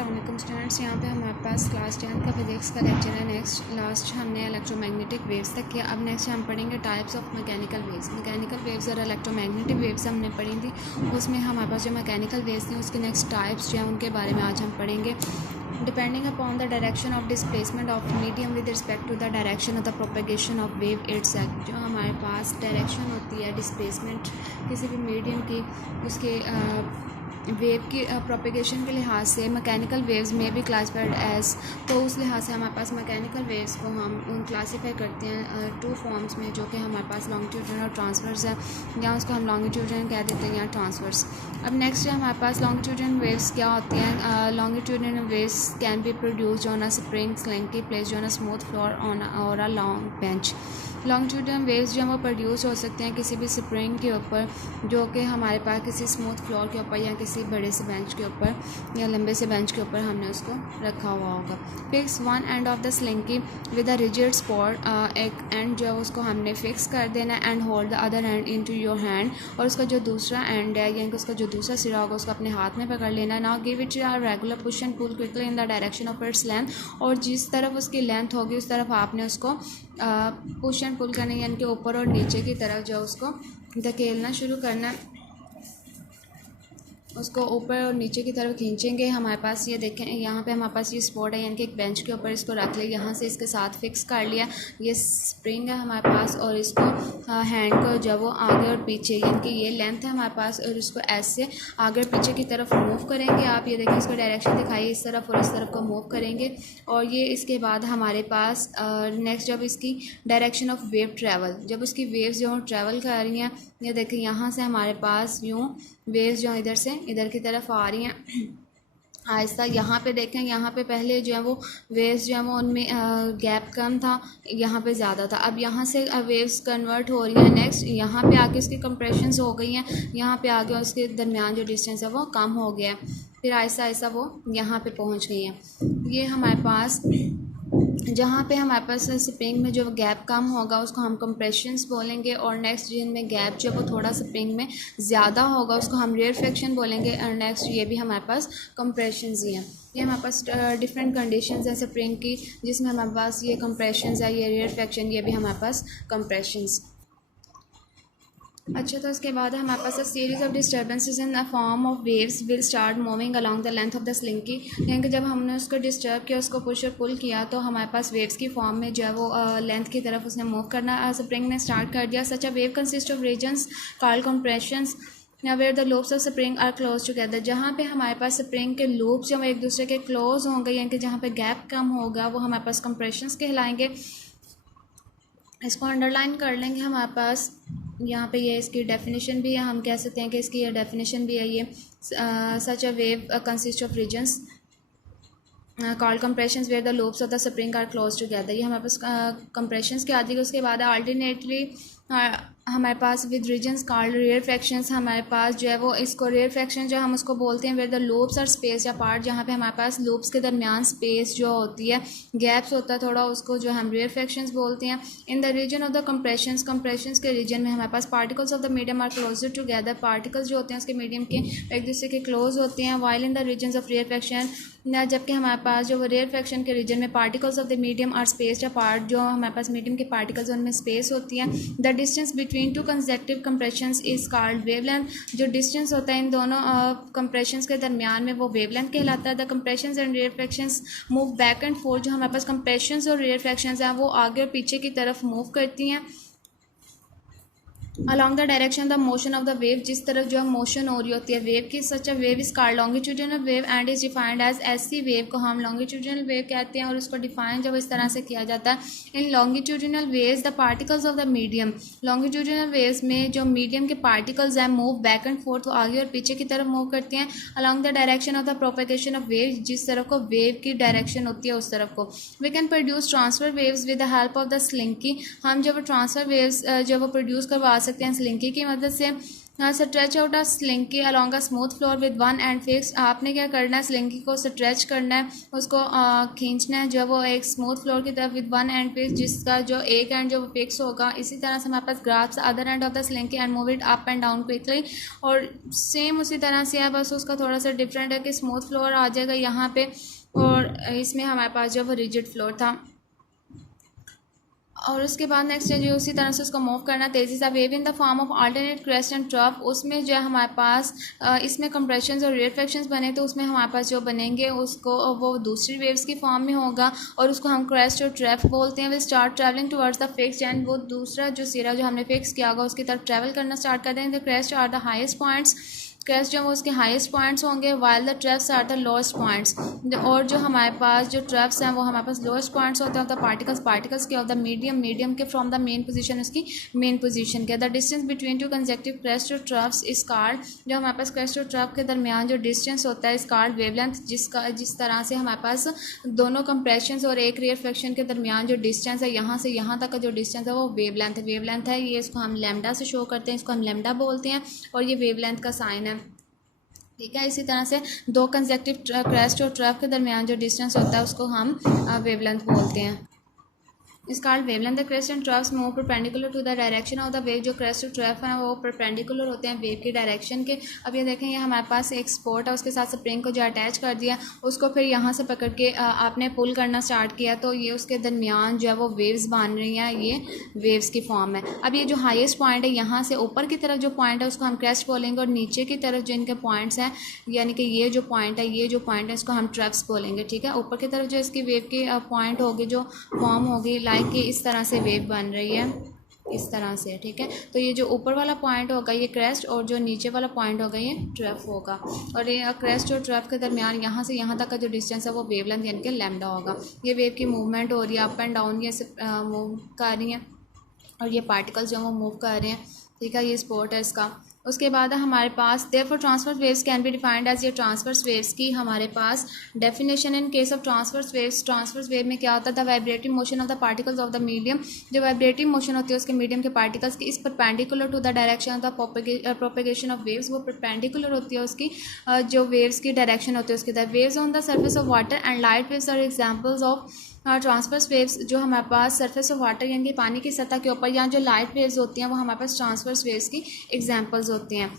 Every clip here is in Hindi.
अस्सलाम स्टूडेंट्स, यहाँ पे हमारे पास क्लास 10 का फिजिक्स का लेक्चर है। लास्ट हमने इलेक्ट्रोमैग्नेटिक वेव्स तक किया। अब नेक्स्ट हम पढ़ेंगे types of mechanical waves. Mechanical waves और इलेक्ट्रोमैग्नेटिक वेव्स हमने पढ़ी थी, उसमें हमारे पास जो मैकेनिकल वेव्स थी उसके नेक्स्ट टाइप्स जो हैं उनके बारे में आज हम पढ़ेंगे। Depending upon the direction of displacement of medium with respect to the direction of the propagation of wave itself. जो हमारे पास डायरेक्शन होती है डिस्प्लेसमेंट किसी भी मीडियम की, उसके वेव की प्रोपेगेशन के लिहाज से मैकेनिकल वेव्स में भी क्लासिफाइड एज, तो उस लिहाज से हमारे पास मैकेनिकल वेव्स को हम क्लासीफाई करते हैं टू फॉर्म्स में, जो कि हमारे पास लॉन्गिट्यूडनल और ट्रांसवर्स है। या उसको हम लॉन्गिट्यूडनल कह देते हैं या ट्रांसवर्स। अब नेक्स्ट है हमारे पास लॉन्गिट्यूडनल वेव्स क्या होती हैं। Longitudinal waves can be produced on a spring slinky placed on a smooth floor on or a long bench. Longitudinal waves जो हैं वो प्रोड्यूस हो सकते हैं किसी भी स्प्रिंग के ऊपर, जो कि हमारे पास किसी स्मूथ फ्लोर के ऊपर या किसी बड़े से बेंच के ऊपर या लंबे से बेंच के ऊपर हमने उसको रखा हुआ होगा। Fix one and of the slinky with a rigid spot, एक एंड जो है उसको हमने फिक्स कर देना and hold the other and into your hand, और उसका जो दूसरा एंड है यानी कि उसका जो दूसरा सिरा होगा उसको अपने हाथ में पकड़ लेना। Now give it a regular push and pull quickly in the direction of its length, और जिस तरफ उसकी लेंथ होगी उस तरफ आपने उसको पुश एंड पुल करना, यानी कि ऊपर और नीचे की तरफ जो उसको धकेलना शुरू करना, उसको ऊपर और नीचे की तरफ खींचेंगे। हमारे पास ये देखें, यहाँ पे हमारे पास ये स्पॉट है, यानी कि एक बेंच के ऊपर इसको रख लिया, यहाँ से इसके साथ फिक्स कर लिया। ये स्प्रिंग है हमारे पास, और इसको हैंड को जब वो आगे और पीछे, यानी कि ये लेंथ है हमारे पास, और इसको ऐसे आगे और पीछे की तरफ मूव करेंगे। आप ये देखें, इसको डायरेक्शन दिखाइए, इस तरफ और इस तरफ को मूव करेंगे। और ये इसके बाद हमारे पास नेक्स्ट जब इसकी डायरेक्शन ऑफ वेव ट्रैवल, जब उसकी वेव्स जो ट्रैवल कर रही हैं, ये देखें यहाँ से हमारे पास यूँ वेव्स जो इधर से इधर की तरफ आ रही हैं आहिस्ता। यहाँ पे देखें, यहाँ पे पहले जो है वो वेव्स जो है वो उनमें गैप कम था, यहाँ पे ज़्यादा था। अब यहाँ से वेव्स कन्वर्ट हो रही हैं नेक्स्ट, यहाँ पे आके उसकी कंप्रेशंस हो गई हैं, यहाँ पे आगे उसके दरमियान जो डिस्टेंस है वो कम हो गया है, फिर आहिस्ता आहिस्ता वो यहाँ पे पहुँच गई हैं। ये हमारे पास जहाँ पे हमारे पास स्प्रिंग में जो गैप कम होगा उसको हम कंप्रेशंस बोलेंगे, और नेक्स्ट जिनमें गैप जो वो थोड़ा स्प्रिंग में ज़्यादा होगा उसको हम रेयरफेक्शन बोलेंगे, और नेक्स्ट ये भी हमारे पास कंप्रेशंस ही हैं। ये हमारे पास डिफरेंट कंडीशंस हैं स्प्रिंग की, जिसमें हमारे पास ये कंप्रेशंस है, ये रेयरफेक्शन, ये भी हमारे पास कंप्रेशंस। अच्छा, तो उसके बाद हमारे पास series of disturbances in the form of waves will start moving along the length of the slinky, यानी कि जब हमने उसको डिस्टर्ब किया, उसको पुश और पुल किया, तो हमारे पास वेव्स की फॉर्म में जो है वो लेंथ की तरफ उसने मूव करना स्प्रिंग ने स्टार्ट कर दिया। Such a wave consist of regions called compressions where the loops of spring are close together. जहाँ पे हमारे पास स्प्रिंग के लूप्स जो एक दूसरे के क्लोज होंगे, यानी कि जहाँ पे गैप कम होगा, वो हमारे पास कंप्रेशंस कहलाएंगे। इसको अंडरलाइन कर लेंगे। हमारे पास यहाँ पे ये इसकी डेफिनेशन भी है, हम कह सकते हैं कि इसकी ये डेफिनेशन भी है। ये such a wave consist of regions called compressions where the loops of the spring are close together. ये हमारे पास कंप्रेशंस के आदि, उसके बाद अल्टरनेटली हमारे पास विद रीजन्स कॉल्ड रेयरफेक्शंस। हमारे पास जो है वो इसको रेयरफेक्शन जो हम उसको बोलते हैं where the loops are space या पार्ट, जहाँ पे हमारे पास लूप्स के दरमियान स्पेस जो होती है, गैप्स होता है थोड़ा, उसको जो हम रेयरफेक्शंस बोलते हैं। In the region of the compressions, compressions के रीजन में हमारे पास particles of the medium are closer together. Particles जो होते हैं उसके मीडियम के एक दूसरे के क्लोज होते हैं। While in the regions of rarefaction, जबकि हमारे पास जो रेयरफेक्शन के रीजन में particles of the medium are space या पार्ट, जो हमारे पास मीडियम के पार्टिकल्स उनमें स्पेस होती हैं। The distance between two consecutive compressions is called wavelength. जो डिस्टेंस होता है इन दोनों कंप्रेशंस के दरमियान में वो वेवलेंथ कहलाता है। The compressions and rarefactions move back and forth. जो हमारे पास कंप्रेशंस और रेयरफेक्शंस हैं वो आगे और पीछे की तरफ मूव करती हैं along the direction the motion of the wave, जिस तरफ जो मोशन हो रही होती है वेव की। Such a wave is called longitudinal wave and is defined as, ऐसी वेव को हम लॉन्गिट्यूडिनल वेव कहते हैं, और उसको डिफाइन जब इस तरह से किया जाता है। In longitudinal waves the particles of the medium, longitudinal waves में जो मीडियम के पार्टिकल्स हैं मूव बैक एंड फोर्थ, वो आगे और पीछे की तरफ मूव करती हैं along the direction of the propagation of wave, जिस तरफ को वेव की डायरेक्शन होती है उस तरफ को। We can produce transfer waves with the help of the slinky, हम जब ट्रांसफर वेव्स जब वो प्रोड्यूस करवा सकते हैं स्लिंकी की मदद से। Stretch out a slinky along a smooth floor with one and fix. आपने क्या करना है, स्लिंकी को स्ट्रेच करना है, उसको खींचना है जो वो एक स्मूथ फ्लोर की तरफ विद वन एंड फिक्स, जिसका जो एक एंड जो फिक्स होगा। इसी तरह से हमारे पास grasp other end of the slinky and move it up and down quickly. और सेम उसी तरह से है, बस उसका थोड़ा सा डिफरेंट है कि स्मूथ फ्लोर आ जाएगा यहाँ पे और इसमें हमारे पास जो वो रिजिड फ्लोर था। और उसके बाद नेक्स्ट है जो उसी तरह से उसको मूव करना तेज़ी से। Wave in the form of alternate crest and trough, उसमें जो है हमारे पास इसमें कंप्रेशंस और रिफ्लेक्शंस बने तो उसमें हमारे पास जो बनेंगे उसको वो दूसरी वेव्स की फॉर्म में होगा और उसको हम क्रेस्ट और ट्रफ बोलते हैं। Will start travelling towards the fixed and, वो दूसरा जो सिरा जो हमने फिक्स किया होगा उसकी तरफ ट्रैवल करना स्टार्ट कर देंगे। The crest are the highest points, crest जो वो उसके हाईएस्ट पॉइंट्स होंगे, while the troughs are the lowest points. और जो हमारे पास जो ट्रफ्स हैं वो हमारे पास लोएस्ट पॉइंट्स होते हैं ऑफ द पार्टिकल्स, पार्टिकल्स के ऑफ द मीडियम, मीडियम के फ्रॉम द मेन पोजीशन, उसकी मेन पोजीशन के। The distance between two consecutive crest और ट्रफ्स इज कॉल्ड, जो हमारे पास क्रेस्ट और ट्रफ के दरमियान जो डिस्टेंस होता है इस कॉल्ड वेवलेंथ। जिस तरह से हमारे पास दोनों कंप्रेशंस और एक रिफ्लेक्शन के दरमियान जो डिस्टेंस है यहाँ से यहाँ तक का जो डिस्टेंस है वो वेवलेंथ है। ये इसको हम लैम्डा से शो करते हैं, इसको हम लैम्डा बोलते हैं और ये वेवलेंथ का साइन है, ठीक है। इसी तरह से दो कंसेक्टिव क्रेस्ट और ट्रफ के दरमियान जो डिस्टेंस होता है उसको हम वेवलेंथ बोलते हैं। Is called wavelength. The crest and troughs move perpendicular to the direction of the wave, जो क्रेस्ट और ट्रफ हैं वो परपेंडिकुलर होते हैं वेव की डायरेक्शन के। अब ये देखें, ये हमारे पास एक स्पोर्ट है, उसके साथ स्प्रिंग को जो अटैच कर दिया, उसको फिर यहाँ से पकड़ के आपने पुल करना स्टार्ट किया तो ये उसके दरमियान जो है वो वेव्स बन रही हैं, ये वेव्स की फॉर्म है। अब ये जो हाईएस्ट पॉइंट है यहाँ से ऊपर की तरफ जो पॉइंट है उसको हम क्रेस्ट बोलेंगे और नीचे की तरफ जो इनके पॉइंट्स हैं यानी कि ये जो पॉइंट है इसको हम ट्रफ्स बोलेंगे, ठीक है। ऊपर की तरफ जो इसकी वेव की पॉइंट होगी जो फॉर्म होगी लाइक कि इस तरह से वेव बन रही है, इस तरह से, ठीक है। तो ये जो ऊपर वाला पॉइंट होगा ये क्रेस्ट और जो नीचे वाला पॉइंट होगा ये ट्रफ होगा। और ये क्रेस्ट और ट्रफ के दरमियान यहाँ से यहाँ तक का जो डिस्टेंस है वो वेवलेंथ यानी कि लैम्डा होगा। ये वेव की मूवमेंट हो रही है, अप एंड डाउन ये मूव कर रही हैं और ये पार्टिकल्स जो वो मूव कर रहे हैं, ठीक है। ये स्पोर्ट है इसका। उसके बाद हमारे पास therefore transverse waves can be defined as, ये ट्रांसवर्स वेव्स की हमारे पास definition in case of transverse waves. Transverse wave में क्या होता है, the vibrative motion of the particles of the medium, जो वाइब्रेटिव मोशन होती है उसके मीडियम के पार्टिकल्स की, is perpendicular to the direction of the propagation of waves, वो परपेंडिकुलर होती है उसकी जो वेव्स की डायरेक्शन होती है उसकी तरफ। Waves on the surface of water and light waves are examples of transverse waves. जो हमारे पास सरफेस ऑफ वाटर यानी कि पानी की सतह के ऊपर यहाँ जो लाइट वेव्स होती हैं वो हमारे पास ट्रांसवर्स वेव्स की एग्जांपल्स होती हैं,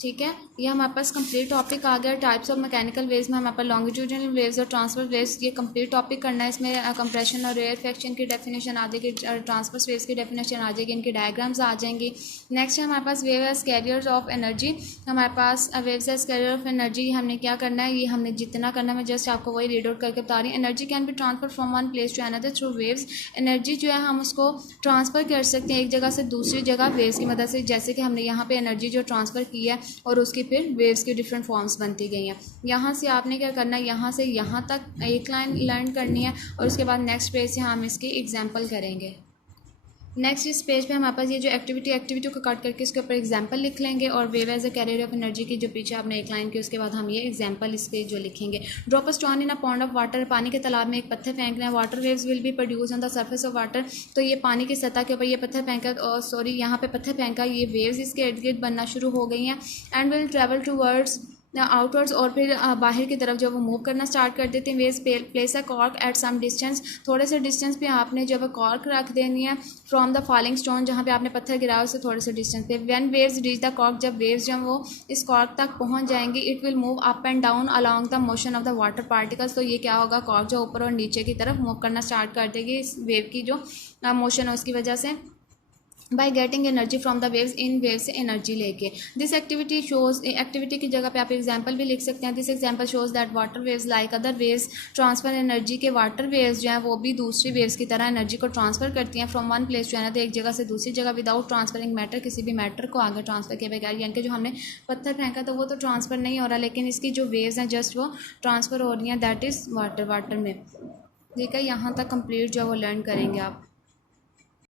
ठीक है। ये हमारे पास कंप्लीट टॉपिक आ गया। टाइप्स ऑफ मैकेनिकल वेव्स में हमारे पास लॉन्गिट्यूडिनल वेव्स और ट्रांसवर्स वेव्स, ये कंप्लीट टॉपिक करना है। इसमें कंप्रेशन और रेयरफेक्शन की डेफिनेशन आ जाएगी, ट्रांसवर्स वेव्स की डेफिनेशन आ जाएगी, इनकी डायग्राम्स आ जाएंगी। नेक्स्ट है हमारे पास wave as carriers of energy. हमारे पास waves as carrier of energy हमने क्या करना है, ये हमने जितना करना है मैं जस्ट आपको वही रीड आउट करके बता रही हूँ। Energy can be transfer from one place to another through waves. Energy जो है हम उसको ट्रांसफ़र कर सकते हैं एक जगह से दूसरी जगह वेव्स की मदद से, जैसे कि हमने यहाँ पे एनर्जी जो ट्रांसफ़र की है और उसकी फिर वेव्स की डिफरेंट फॉर्म्स बनती गई हैं। यहाँ से आपने क्या करना है, यहाँ से यहाँ तक एक लाइन लर्न करनी है और उसके बाद नेक्स्ट पेज से हम इसकी एग्जांपल करेंगे। नेक्स्ट इस पेज पे हमारे पास ये जो एक्टिविटी को कट करके इसके ऊपर एग्जांपल लिख लेंगे और wave as a carrier of energy की जो पीछे आपने एक लाइन की उसके बाद हम ये एग्जांपल इसके जो लिखेंगे। Drop a stone in a pond of water, पानी के तालाब में एक पत्थर फेंकना है। Water waves will be produce on the surface of water, तो ये पानी की सतह के ऊपर ये पत्थर फेंका और सॉरी यहाँ पे पत्थर फेंका, ये वेव्स इसके इर्द गिर्द बनना शुरू हो गई हैं and will travel towards outwards, और फिर बाहर की तरफ जब वो मूव करना स्टार्ट कर देते हैं। Waves place a cork at some distance, थोड़े से डिस्टेंस पे आपने जब कॉर्क रख देनी है फ्रॉम द फॉलिंग स्टोन, जहाँ पे आपने पत्थर गिराया उससे थोड़े से डिस्टेंस पे। When waves reach the cork, जब वेव्स जब वो इस कॉर्क तक पहुँच जाएंगी, it will move up and down along the motion of the water particles, तो ये क्या होगा, कॉर्क जो ऊपर और नीचे की तरफ मूव करना स्टार्ट कर देगी इस वेव की जो मोशन है उसकी वजह से। By getting energy from the waves, in wave से एनर्जी लेके। दिस एक्टिविटी शोज, एक्टिविटी की जगह पे आप एग्जाम्पल भी लिख सकते हैं। This example shows that water waves like other waves transfer energy, के वाटर वेव्स जो हैं वो भी दूसरी वेव्स की तरह एनर्जी को ट्रांसफर करती हैं from one place to another, एक जगह से दूसरी जगह विदाउट ट्रांसफरिंग मैटर, किसी भी मैटर को आगे ट्रांसफर किए बगैर। यानी कि जो हमने पत्थर फेंका तो वो तो ट्रांसफर नहीं हो रहा, लेकिन इसकी जो वेव्स हैं जस्ट वो ट्रांसफर हो रही हैं, दैट इज़ वाटर में, ठीक है। यहाँ तक कंप्लीट जो वो लर्न करेंगे आप।